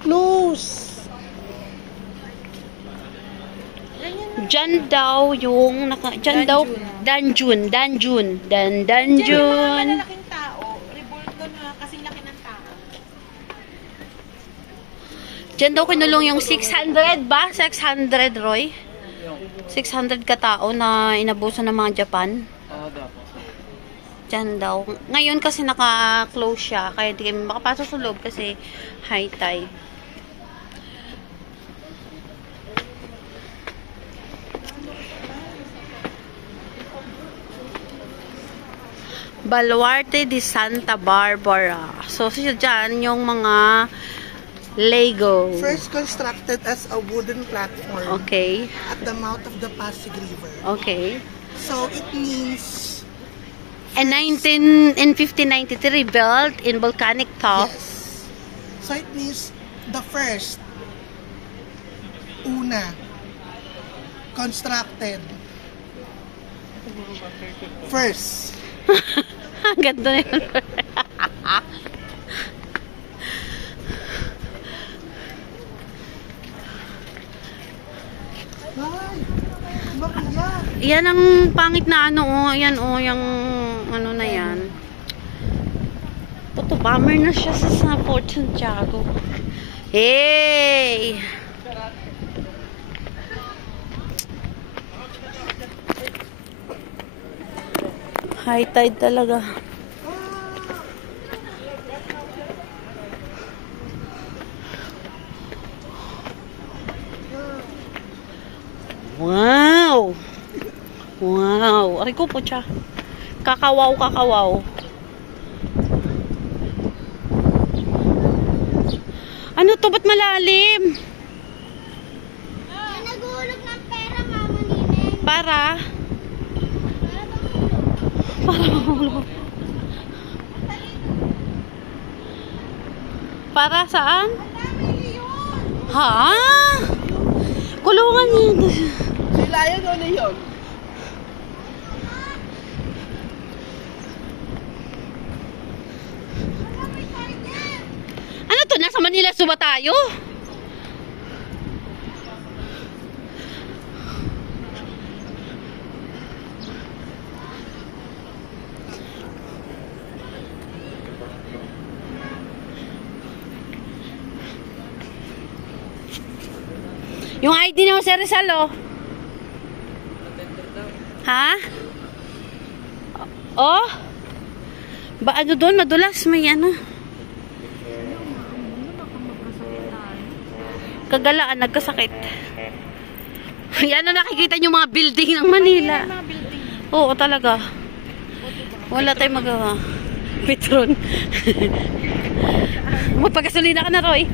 close. Diyan daw yung diyan daw Danjun. Diyan malalaking tao. Revolto na kasing laki ng tao. Diyan daw kinulong yung 600 ba? 600, Roy? 600 katao na inabuso ng mga Japan. Diyan daw. Ngayon kasi naka-close siya. Kaya di kami makapasok sa loob kasi high tide. Baluarte de Santa Barbara. So, dyan yung mga Lego. First constructed as a wooden platform. Okay. At the mouth of the Pasig River. Okay. So, it means... And 1593 built in volcanic top. Yes. So, it means the first. Una. Constructed. First. Ang ganda na yun. Ay, makuya. Yan ang pangit na ano, oh. Yan, oh, yung ano na yan. Puto, bummer na siya sa Fort Santiago. Hey! High tide talaga. Wow! Wow! Aray ko po siya. Kakawaw, kakawaw. Ano to? Ba't malalim? Nag-uulog ng pera, Mama Nine. Para? Para saan? Ha? Kulungan yun. Sila yun o na yun? Ano to? Nasa Manila Suba tayo? Yung ID ni Jose Rizal, oh. Ha? Oh? Ba ano doon? Madulas. May ano. Kagalaan, nagkasakit. Yan na nakikita nyo mga building ng Manila. Oo, talaga. Wala tayong magawa. Petron. Magpagasolina ka na, Roy.